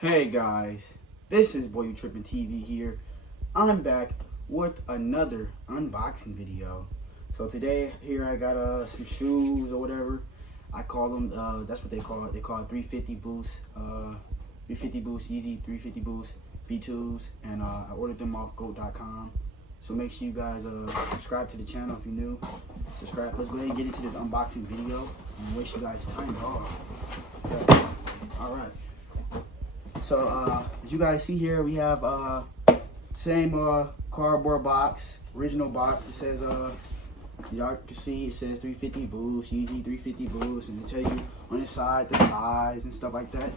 Hey guys, this is Boy You Trippin' TV here. I'm back with another unboxing video. So today here I got some shoes or whatever. I call them that's what they call it. They call it 350 Boost, 350 Boost YEEZY 350 Boost V2s, and I ordered them off GOAT.com. So make sure you guys subscribe to the channel if you're new. Subscribe. Let's go ahead and get into this unboxing video and waste you guys time at all. Okay. All right. So as you guys see here, we have same cardboard box, original box. It says y'all can see it says 350 Boost, YEEZY 350 Boost, and it tell you on the side the size and stuff like that.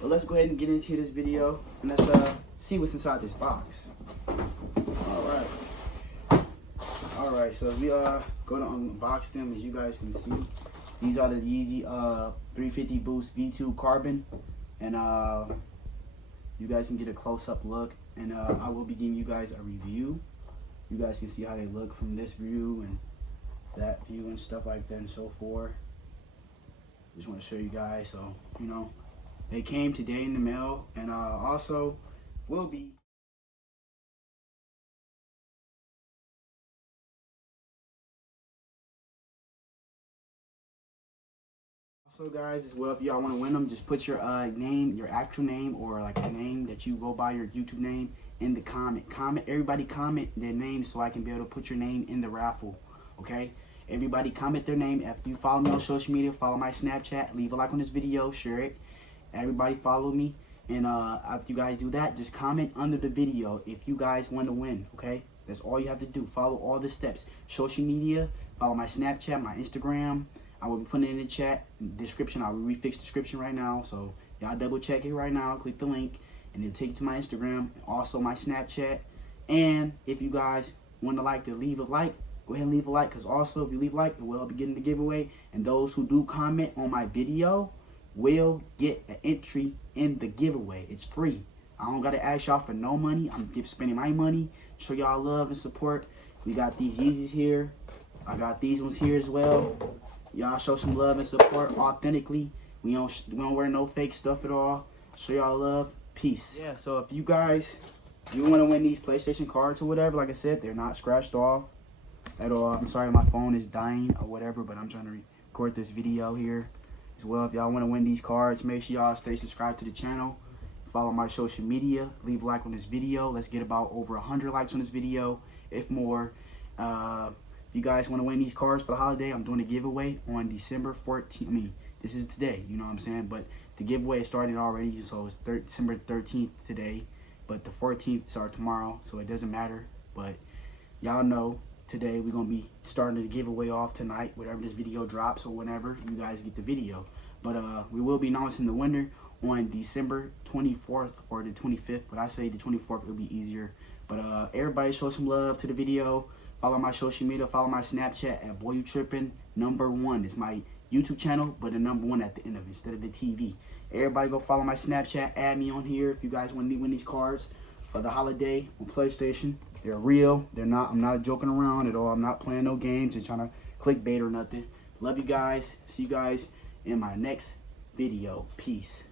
But let's go ahead and get into this video and let's see what's inside this box. All right. So we go to unbox them. As you guys can see, these are the YEEZY 350 Boost V2 Carbon, and you guys can get a close-up look, and I will be giving you guys a review. You guys can see how they look from this view and that view and stuff like that and so forth. Just want to show you guys. So, you know, they came today in the mail, and also will be. So guys, as well, if y'all want to win them, just put your name, your actual name, or like a name that you go by, your YouTube name, in the comment. Everybody comment their name so I can be able to put your name in the raffle. Okay? Everybody comment their name. If you follow me on social media, follow my Snapchat, leave a like on this video, share it. Everybody follow me, and after you guys do that, just comment under the video if you guys want to win. Okay? That's all you have to do. Follow all the steps. Social media, follow my Snapchat, my Instagram. I will be putting it in the chat description. I will refix description right now, so y'all double check it right now. Click the link, and it'll take you to my Instagram, and also my Snapchat. And if you guys want to leave a like, go ahead and leave a like, because also if you leave a like, it will be getting the giveaway. And those who do comment on my video will get an entry in the giveaway. It's free. I don't gotta ask y'all for no money. I'm spending my money, show y'all love and support. We got these Yeezys here. I got these ones here as well. Y'all show some love and support authentically. We don't wear no fake stuff at all. Show y'all love. Peace. Yeah, so if you guys do want to win these PlayStation cards or whatever, like I said, they're not scratched off at all. I'm sorry my phone is dying or whatever, but I'm trying to record this video here as well. If y'all want to win these cards, make sure y'all stay subscribed to the channel. Follow my social media. Leave a like on this video. Let's get about over 100 likes on this video, if more. You guys want to win these cards for the holiday, I'm doing a giveaway on December 14th. I mean, this is today, you know what I'm saying? But the giveaway started already, so it's December 13th today. But the 14th starts tomorrow, so it doesn't matter. But y'all know today we're going to be starting the giveaway off tonight, whatever this video drops or whenever you guys get the video. But we will be announcing the winner on December 24th or the 25th. But I say the 24th, it'll be easier. But everybody show some love to the video. Follow my social media, follow my Snapchat at Boy You Trippin' #1. It's my YouTube channel, but the #1 at the end of it instead of the TV. Everybody go follow my Snapchat, add me on here if you guys want to win these cards for the holiday on PlayStation. They're real. They're not. I'm not joking around at all. I'm not playing no games and trying to clickbait or nothing. Love you guys. See you guys in my next video. Peace.